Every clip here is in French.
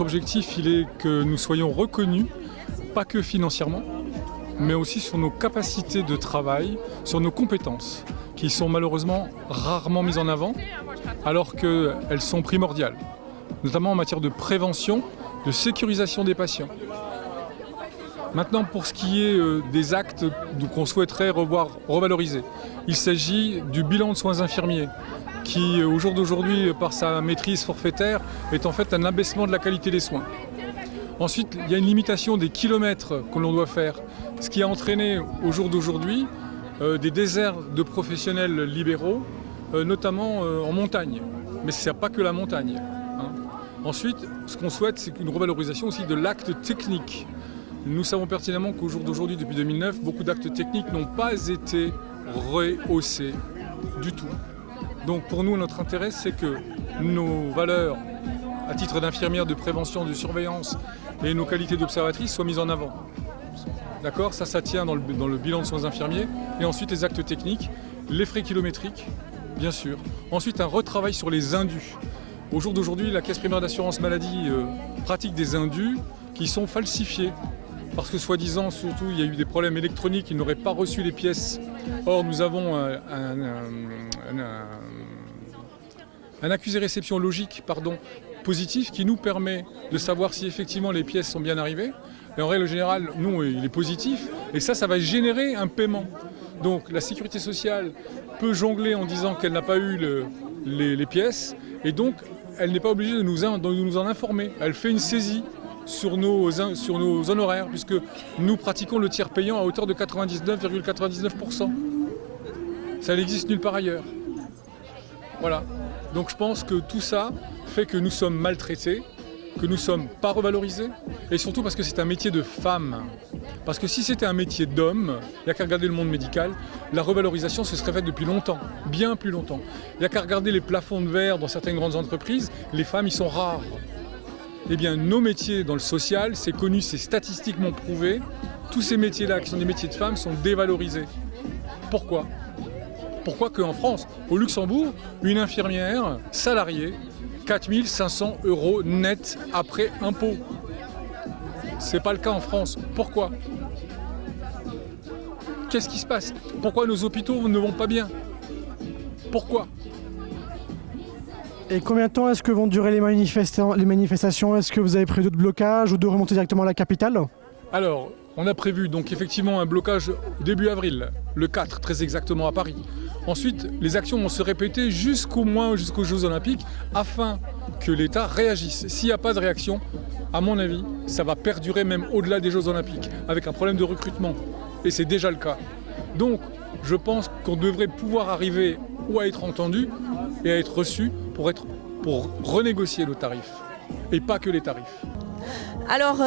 objectif, il est que nous soyons reconnus, pas que financièrement, mais aussi sur nos capacités de travail, sur nos compétences, qui sont malheureusement rarement mises en avant, alors qu'elles sont primordiales, notamment en matière de prévention, de sécurisation des patients. Maintenant, pour ce qui est des actes qu'on souhaiterait revaloriser, il s'agit du bilan de soins infirmiers, qui au jour d'aujourd'hui, par sa maîtrise forfaitaire, est en fait un abaissement de la qualité des soins. Ensuite, il y a une limitation des kilomètres que l'on doit faire, ce qui a entraîné au jour d'aujourd'hui des déserts de professionnels libéraux, notamment en montagne. Mais ce n'est pas que la montagne. Ensuite, ce qu'on souhaite, c'est une revalorisation aussi de l'acte technique. Nous savons pertinemment qu'au jour d'aujourd'hui, depuis 2009, beaucoup d'actes techniques n'ont pas été rehaussés du tout. Donc pour nous, notre intérêt, c'est que nos valeurs, à titre d'infirmière de prévention, de surveillance, et nos qualités d'observatrice soient mises en avant. D'accord ? Ça tient dans le bilan de soins infirmiers. Et ensuite, les actes techniques, les frais kilométriques, bien sûr. Ensuite, un retravail sur les indus. Au jour d'aujourd'hui, la Caisse primaire d'assurance maladie pratique des indus qui sont falsifiés. Parce que soi-disant, surtout, il y a eu des problèmes électroniques, ils n'auraient pas reçu les pièces. Or, nous avons un accusé-réception logique positif qui nous permet de savoir si effectivement les pièces sont bien arrivées. Et en règle générale, nous, il est positif. Et ça va générer un paiement. Donc la sécurité sociale peut jongler en disant qu'elle n'a pas eu les pièces. Et donc, elle n'est pas obligée de nous en informer. Elle fait une saisie sur nos honoraires, puisque nous pratiquons le tiers payant à hauteur de 99,99%. Ça n'existe nulle part ailleurs. Voilà. Donc je pense que tout ça fait que nous sommes maltraités, que nous ne sommes pas revalorisés, et surtout parce que c'est un métier de femme. Parce que si c'était un métier d'homme, il n'y a qu'à regarder le monde médical, la revalorisation se serait faite depuis longtemps, bien plus longtemps. Il n'y a qu'à regarder les plafonds de verre dans certaines grandes entreprises, les femmes, ils sont rares. Eh bien, nos métiers dans le social, c'est connu, c'est statistiquement prouvé, tous ces métiers-là, qui sont des métiers de femmes, sont dévalorisés. Pourquoi ? Pourquoi qu'en France, au Luxembourg, une infirmière salariée, 4 500 € net après impôt. Ce n'est pas le cas en France. Pourquoi ? Qu'est-ce qui se passe ? Pourquoi nos hôpitaux ne vont pas bien ? Pourquoi ? Et combien de temps est-ce que vont durer les manifestations ? Est-ce que vous avez prévu de blocage ou de remonter directement à la capitale ? Alors, on a prévu donc effectivement un blocage début avril, le 4 très exactement à Paris. Ensuite, les actions vont se répéter jusqu'aux Jeux Olympiques afin que l'État réagisse. S'il n'y a pas de réaction, à mon avis, ça va perdurer même au-delà des Jeux Olympiques, avec un problème de recrutement. Et c'est déjà le cas. Donc, je pense qu'on devrait pouvoir arriver ou à être entendu et à être reçu pour renégocier le tarif. Et pas que les tarifs. Alors,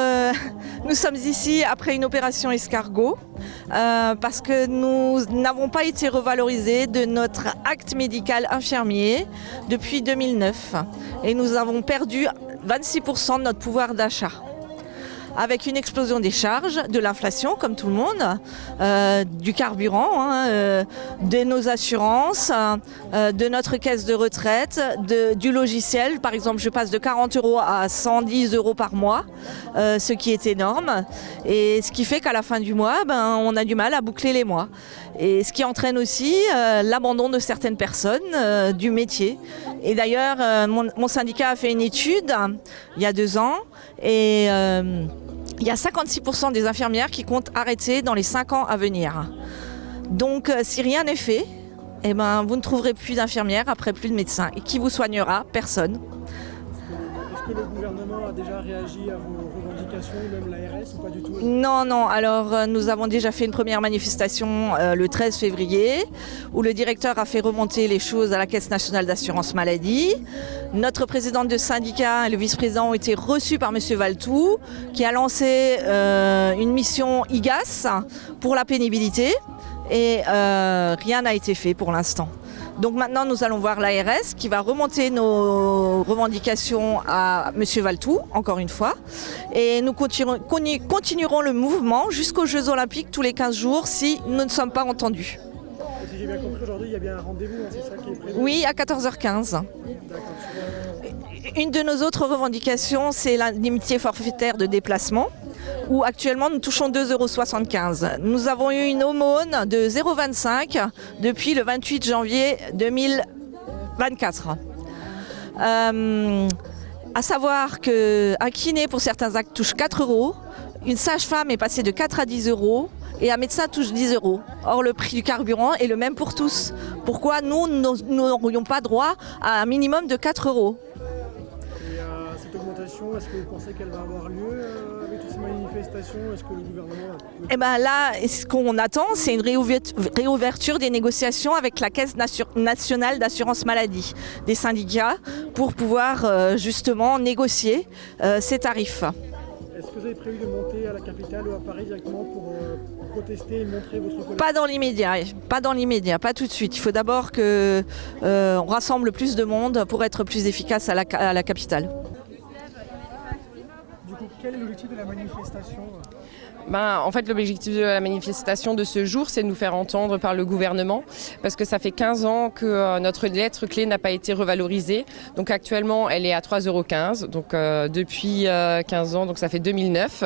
nous sommes ici après une opération escargot parce que nous n'avons pas été revalorisés de notre acte médical infirmier depuis 2009 et nous avons perdu 26% de notre pouvoir d'achat. Avec une explosion des charges, de l'inflation comme tout le monde, du carburant, de nos assurances, de notre caisse de retraite, du logiciel. Par exemple, je passe de 40 € à 110 € par mois, ce qui est énorme. Et ce qui fait qu'à la fin du mois, on a du mal à boucler les mois. Et ce qui entraîne aussi l'abandon de certaines personnes du métier. Et d'ailleurs, mon syndicat a fait une étude il y a 2 ans et il y a 56% des infirmières qui comptent arrêter dans les 5 ans à venir. Donc si rien n'est fait, vous ne trouverez plus d'infirmières après plus de médecins. Et qui vous soignera ? Personne. Est-ce que le gouvernement a déjà réagi à vos revendications, même l'ARS ou pas du tout ? Non. Alors nous avons déjà fait une première manifestation le 13 février où le directeur a fait remonter les choses à la Caisse nationale d'assurance maladie. Notre présidente de syndicat et le vice-président ont été reçus par M. Valtou qui a lancé une mission IGAS pour la pénibilité et rien n'a été fait pour l'instant. Donc maintenant, nous allons voir l'ARS qui va remonter nos revendications à M. Valtou, encore une fois. Et nous continuerons le mouvement jusqu'aux Jeux Olympiques tous les 15 jours si nous ne sommes pas entendus. Si j'ai bien compris, aujourd'hui, il y a bien un rendez-vous, c'est ça qui est prévu ? Oui, à 14h15. D'accord. Une de nos autres revendications, c'est l'indemnité forfaitaire de déplacement, où actuellement nous touchons 2,75 €. Nous avons eu une aumône de 0,25 € depuis le 28 janvier 2024. À savoir qu'un kiné pour certains actes touche 4 €, une sage-femme est passée de 4 à 10 € et un médecin touche 10 €. Or le prix du carburant est le même pour tous. Pourquoi nous n'aurions pas droit à un minimum de 4 €? Et cette augmentation, est-ce que vous pensez qu'elle va avoir lieu avec toutes ces manifestations? Est-ce que le gouvernement... Eh ben là, ce qu'on attend, c'est une réouverture des négociations avec la Caisse nationale d'assurance maladie, des syndicats, pour pouvoir justement négocier ces tarifs. Est-ce que vous avez prévu de monter à la capitale ou à Paris directement pour protester et montrer votre colère? Pas dans l'immédiat, pas tout de suite. Il faut d'abord qu'on rassemble plus de monde pour être plus efficace à la capitale. Du coup, quel est l'objectif de la manifestation? En fait, l'objectif de la manifestation de ce jour, c'est de nous faire entendre par le gouvernement, parce que ça fait 15 ans que notre lettre clé n'a pas été revalorisée. Donc actuellement, elle est à 3,15 €, donc depuis 15 ans, donc ça fait 2009.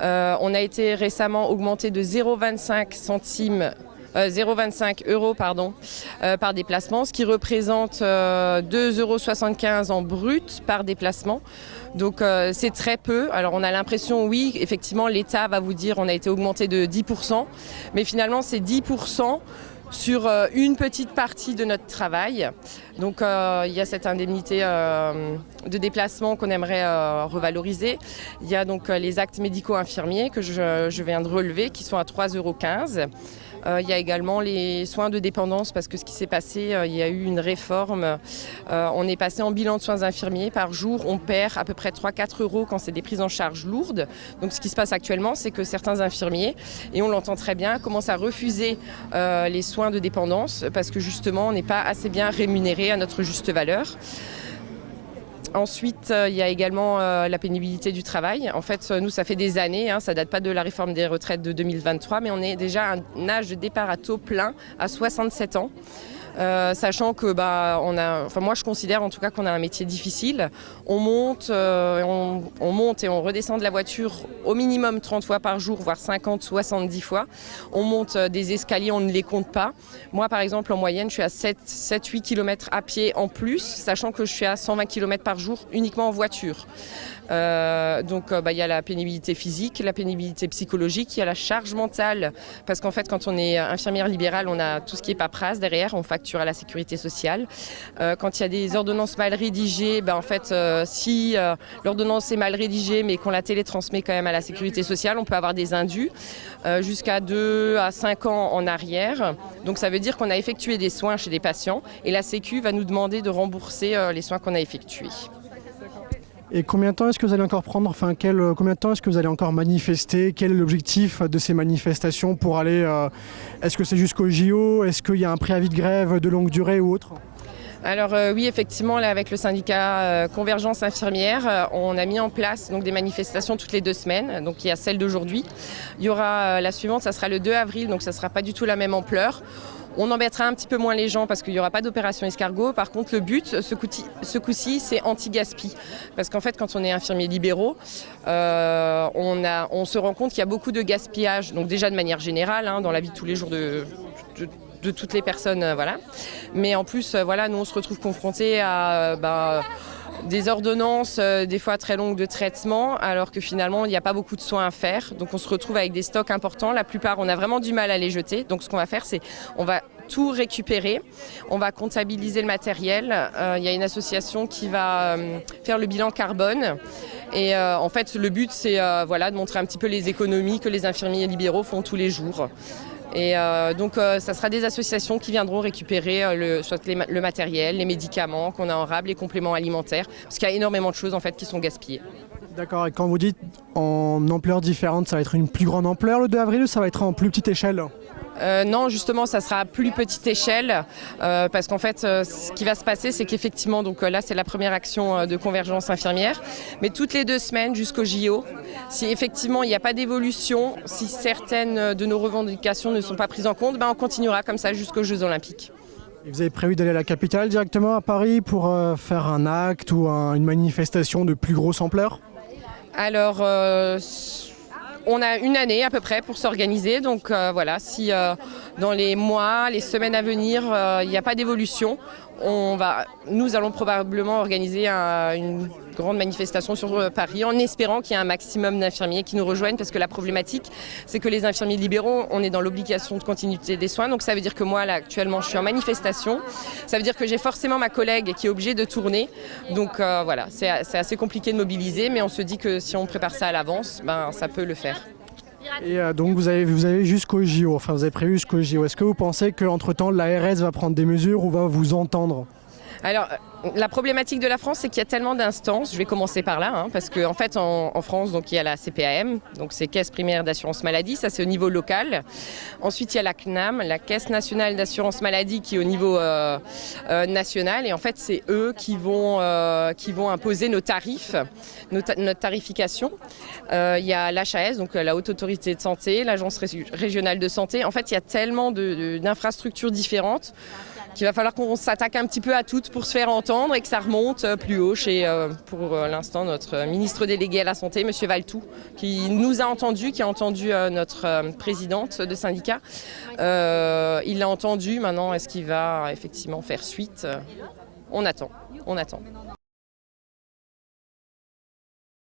On a été récemment augmenté de 0,25 € par déplacement, ce qui représente 2,75 € en brut par déplacement. Donc c'est très peu. Alors on a l'impression, oui, effectivement, l'État va vous dire on a été augmenté de 10%, mais finalement c'est 10% sur une petite partie de notre travail. Donc il y a cette indemnité de déplacement qu'on aimerait revaloriser. Il y a donc les actes médicaux infirmiers que je viens de relever qui sont à 3,15 €. Il y a également les soins de dépendance parce que ce qui s'est passé, il y a eu une réforme. On est passé en bilan de soins infirmiers par jour. On perd à peu près 3-4 € quand c'est des prises en charge lourdes. Donc ce qui se passe actuellement, c'est que certains infirmiers, et on l'entend très bien, commencent à refuser les soins de dépendance parce que justement, on n'est pas assez bien rémunéré à notre juste valeur. Ensuite, il y a également la pénibilité du travail. En fait, nous, ça fait des années, ça ne date pas de la réforme des retraites de 2023, mais on est déjà à un âge de départ à taux plein à 67 ans. Sachant que moi je considère en tout cas qu'on a un métier difficile. On monte et on redescend de la voiture au minimum 30 fois par jour, voire 50, 70 fois. On monte des escaliers, on ne les compte pas. Moi par exemple en moyenne je suis à 7-8 km à pied en plus, sachant que je suis à 120 km par jour uniquement en voiture. Donc il y a la pénibilité physique, la pénibilité psychologique, il y a la charge mentale, parce qu'en fait quand on est infirmière libérale, on a tout ce qui est paperasse derrière, on facture à la sécurité sociale. Quand il y a des ordonnances mal rédigées, en fait si l'ordonnance est mal rédigée mais qu'on la télétransmet quand même à la sécurité sociale, on peut avoir des indus jusqu'à 2 à 5 ans en arrière. Donc ça veut dire qu'on a effectué des soins chez des patients et la Sécu va nous demander de rembourser les soins qu'on a effectués. Et combien de temps est-ce que vous allez encore prendre, combien de temps est-ce que vous allez encore manifester? Quel est l'objectif de ces manifestations pour aller, est-ce que c'est jusqu'au JO? Est-ce qu'il y a un préavis de grève de longue durée ou autre? Alors oui, effectivement, là, avec le syndicat Convergence Infirmière, on a mis en place donc, des manifestations toutes les 2 semaines. Donc il y a celle d'aujourd'hui. Il y aura la suivante, ça sera le 2 avril, donc ça ne sera pas du tout la même ampleur. On embêtera un petit peu moins les gens parce qu'il n'y aura pas d'opération escargot. Par contre, le but, ce coup-ci, c'est anti-gaspi. Parce qu'en fait, quand on est infirmier libéraux, on se rend compte qu'il y a beaucoup de gaspillage. Donc déjà de manière générale, dans la vie de tous les jours de toutes les personnes. Voilà. Mais en plus, nous, on se retrouve confrontés à... des ordonnances, des fois très longues de traitement, alors que finalement, il n'y a pas beaucoup de soins à faire. Donc on se retrouve avec des stocks importants. La plupart, on a vraiment du mal à les jeter. Donc ce qu'on va faire, c'est on va tout récupérer. On va comptabiliser le matériel. Il y a une association qui va faire le bilan carbone. Et en fait, le but, c'est de montrer un petit peu les économies que les infirmiers libéraux font tous les jours. Et donc ça sera des associations qui viendront récupérer le matériel, les médicaments qu'on a en rab, les compléments alimentaires, parce qu'il y a énormément de choses en fait qui sont gaspillées. D'accord, et quand vous dites en ampleur différente, ça va être une plus grande ampleur le 2 avril ou ça va être en plus petite échelle? Non, justement, ça sera à plus petite échelle parce qu'en fait, ce qui va se passer, c'est qu'effectivement, donc là, c'est la première action de Convergence Infirmière, mais toutes les 2 semaines jusqu'au JO, si effectivement il n'y a pas d'évolution, si certaines de nos revendications ne sont pas prises en compte, on continuera comme ça jusqu'aux Jeux Olympiques. Et vous avez prévu d'aller à la capitale directement à Paris pour faire un acte ou une manifestation de plus grosse ampleur? Alors, on a une année à peu près pour s'organiser. Donc voilà, si dans les mois, les semaines à venir, il n'y a pas d'évolution, nous allons probablement organiser une grande manifestation sur Paris en espérant qu'il y ait un maximum d'infirmiers qui nous rejoignent, parce que la problématique, c'est que les infirmiers libéraux, on est dans l'obligation de continuité des soins. Donc ça veut dire que moi, là, actuellement, je suis en manifestation. Ça veut dire que j'ai forcément ma collègue qui est obligée de tourner. Donc voilà, c'est assez compliqué de mobiliser, mais on se dit que si on prépare ça à l'avance, ça peut le faire. Et donc vous avez jusqu'au JO, enfin vous avez prévu jusqu'au JO. Est-ce que vous pensez qu'entre-temps l'ARS va prendre des mesures ou va vous entendre? Alors, la problématique de la France, c'est qu'il y a tellement d'instances. Je vais commencer par là, parce qu'en fait, en France, donc, il y a la CPAM, donc c'est Caisse primaire d'assurance maladie, ça c'est au niveau local. Ensuite, il y a la CNAM, la Caisse nationale d'assurance maladie, qui est au niveau national. Et en fait, c'est eux qui vont imposer nos tarifs, notre tarification. Il y a l'HAS, donc la Haute Autorité de Santé, l'Agence régionale de santé. En fait, il y a tellement d'infrastructures différentes qu'il va falloir qu'on s'attaque un petit peu à toutes pour se faire entendre et que ça remonte plus haut chez, pour l'instant, notre ministre délégué à la Santé, M. Valtou, qui nous a entendus, qui a entendu notre présidente de syndicat. Il l'a entendu, maintenant, est-ce qu'il va effectivement faire suite? On attend.